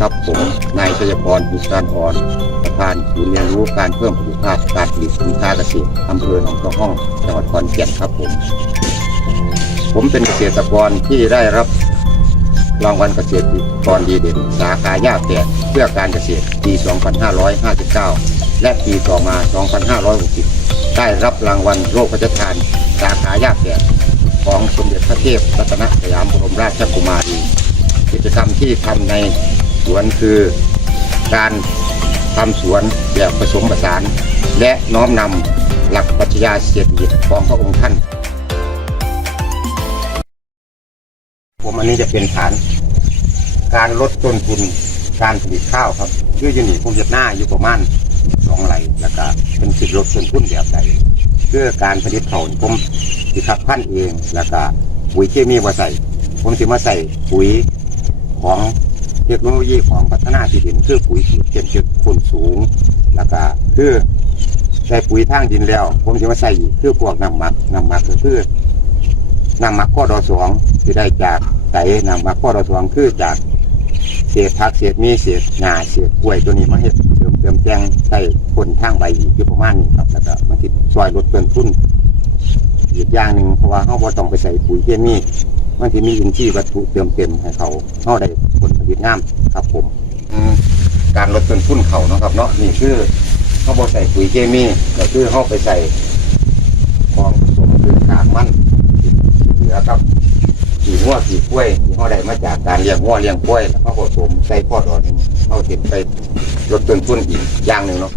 ครับ ผมนายชัยพรบุษการอ่อนประธานศูนย์เรียนรู้การเพิ่มประสิทธิภาพการผลิตสินค้าเกษตรอำเภอหนองตะห้องจังหวัดขอนแก่นครับผม ผมเป็นเกษตรกรที่ได้รับรางวัลเกษตรกรดีเด่น สาขาหญ้าแฝกเพื่อการเกษตรปี 2559 และปีต่อมา 2560 ได้รับรางวัลโลกพระราชทาน สาขาหญ้าแฝกของสมเด็จพระเทพรัตนสยามบรมราชกุมารีกิจกรรมที่ทำใน สวนคือการทำสวนแบบผสมผสาน และน้อมนำหลักปรัชญาเศรษฐกิจของพระองค์ท่าน ผมอันนี้จะเป็นฐาน การลดต้นทุนการผลิตข้าวครับคืออยูนี่ผมจะหน้าอยู่ประมาณสองไร่แล้วก็เป็นสิทธิลดต้นทุนแบบใดเพื่อการผลิตเขานี่ผมสิขับพันเองแล้วก็ปุ๋ยเคมีมาใส่ ผมสิมาใส่ปุ๋ยของ เทคโนโลยีของพัฒนาที่ดินคือปุ๋ยสูตรเก็บเก็บคนสูง แล้วก็คือใส่ปุ๋ยทางดินแล้ว ผมจะมาใส่อีกคือพวกน้ำหมักน้ำหมักก็คือนำมาข้อดอสองที่ได้จากไตนำมาข้อดอสองคือจากเศษผักเศษมีเศษหญ้าเศษกล้วยตัวนี้มาเฮ็ดเติมเติมแจงใส่คนทางใบอีกอยู่ประมาณนี้ครับแล้วก็มันติดซอยลดต้นทุนอีกอย่างหนึ่งเพราะว่าเขาบ่ต้องไปใส่ปุ๋ยเคมี มันที่มีอินทรีย์วัตถุเติมเต็มให้เขาเขาได้ผลผลิตงามครับผม การลดต้นทุนเขาเนาะครับเนาะนี่คือเขาบ่ใส่ปุ๋ยเคมีก็คือเขาไปใส่ของผสมคือกากมันเหลือกับขี่งัวขี่กล้วยที่เขาได้มาจากการเลี้ยงงัวเลี้ยงกล้วยแล้วเขาผสมใส่พอดอนเขาติดไปลดต้นทุนอีกอย่างหนึ่งเนาะ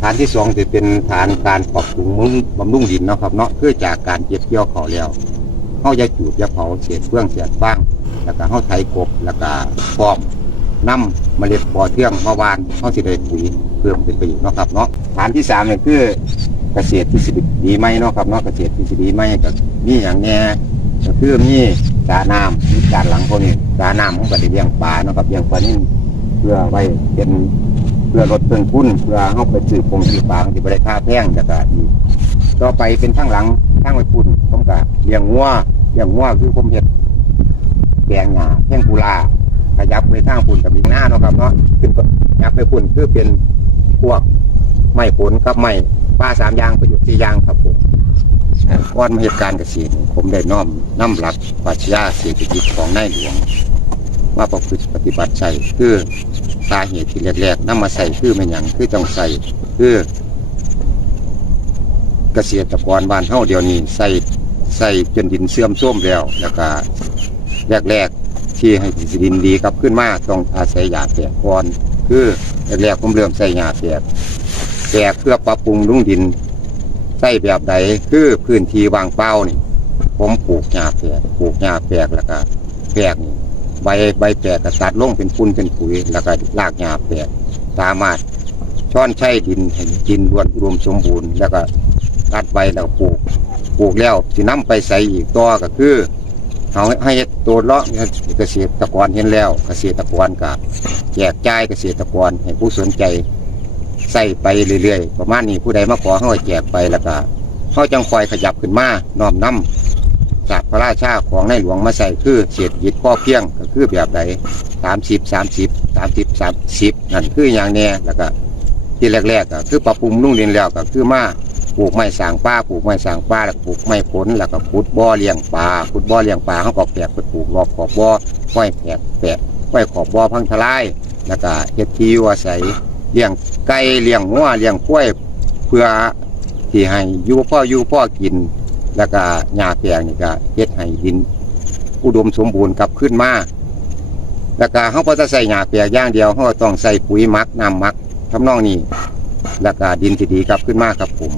ฐานที่สองจะเป็นฐานการปรับปรุงมุ้งบำรุงดินเนาะครับเนาะเพื่อจากการเก็บเกี่ยวเขาแล้ว เขาจะจูดจะเผาเศษเฟื่องเศษฟางแล้วก็เขาไถกบแล้วก็พร้อมน้ำเมล็ดปอเทืองมาวานเขาสิได้ปุ๋ยเพิ่มเป็นไปอีกเนาะครับเนาะฐานที่สามเนี่ยคือเกษตรทฤษฎีดีไหมเนาะครับเนาะเกษตรทฤษฎีไหมก็มีอย่างแน่ก็คือมีสาน้ำมีการหลังพวกนี้สาน้ำของปฏิเลี้ยงปลาเนาะครับเลี้ยงปลานี่เพื่อไว้เป็นเพื่อลดต้นทุนเพื่อเข้าไปสืบพงสืบปลาที่บริค่าแพงแล้วก็อีกต่อไปเป็นทั้งหลัง ทั้งไว้ปุ่นผมก็เลี้ยงงัวเลี้ยงงัวคือผมเห็ดแกงหญ้าแพงกุลาขยับไปทางปุ่นกับมีหน้าเนาะครับเนาะขึ้นยับไปปุ่นคือเป็นพวกไม้ผลกับไม้ป้าสามยางประโยชน์สี่ยางครับผมก่อนเหตุการณ์เกษตรผมได้น้อมน้ำหลักปรัชญาเศรษฐกิจของนายหลวงมาประพฤติปฏิบัติใส่คือสาเหตุที่แรกๆนำมาใส่คือเป็นย่างคือต้องใส่คือ เกษตรกรบ้านเฮาเดียวนี้ใส่ใส่จนดินเสื่อมโทรมแล้วแล้วก็แรกๆที่ให้ดินดีกลับขึ้นมาต้องอาศัยยาแฝกก่อนคือแรกๆผมเริ่มใส่ยาแฝกแจกเพื่อปรับปรุงรุ่งดินใส่แบบใดคือพื้นที่วางเปล่านี่ ผมปลูกหญ้าแฝกปลูกหญ้าแฝกแล้วก็แฝกนี่ใบใบแฝกก็ตัดลงเป็นฝุ่นเป็นปุ๋ยแล้วก็รากหญ้าแฝกสามารถช้อนใช้ดินให้ดินรวนรวมสมบูรณ์ แล้วก็ ตัดใบแล้วปลูกปลูกแล้วสินํไปใส่อีกต่อก็คือเอาให้ตัวเลาะเกษตรกรเห็นแล้ว เกษตรกรก็แจกจ่ายเกษตรกรให้ผู้สนใจใส่ไปเรื่อยๆประมาณนี้ผู้ใดมาขอเขาแจกไปแล้วก็เขาจังคอยขยับขึ้นมาน้อมนำจากพระราชาของในหลวงมาใส่คือเศรษฐกิจพ่อเพียงก็คือแบบใดสามสิบสามสิบสามสิบสามสิบนั่นคืออย่างแน่แล้วก็ที่แรกๆก็คือปรับปรุงรุ่งเรียนแล้วก็คือมา ลูกไม้สางป้าปลูกไม้สางป้าแล้วปลูกไม้ผลแล้วก็ขุดบ่อเลี้ยงปลาขุดบ่อเลี้ยงปลาเขาก็แปลกไปปลูกรอบขอบบ่อไว้แปลกแปลกไว้ขอบบ่อพังทลายแล้วก็เฮ็ดที่อยู่อาศัยเลี้ยงไก่เลี้ยงงัวเลี้ยงกล้วยเพื่อที่ให้อยู่พ่ออยู่พ่อกิน แล้วก็หญ้าแปลงนี่ก็เฮ็ดให้ดิน อุดมสมบูรณ์กลับขึ้นมาแล้วก็เฮาบ่จะใส่หญ้าแปลงอย่างเดียวเฮาก็ต้องใส่ปุ๋ยมักน้ำมักทำนองนี้แล้วก็ดินที่ดีกลับขึ้นมากครับผม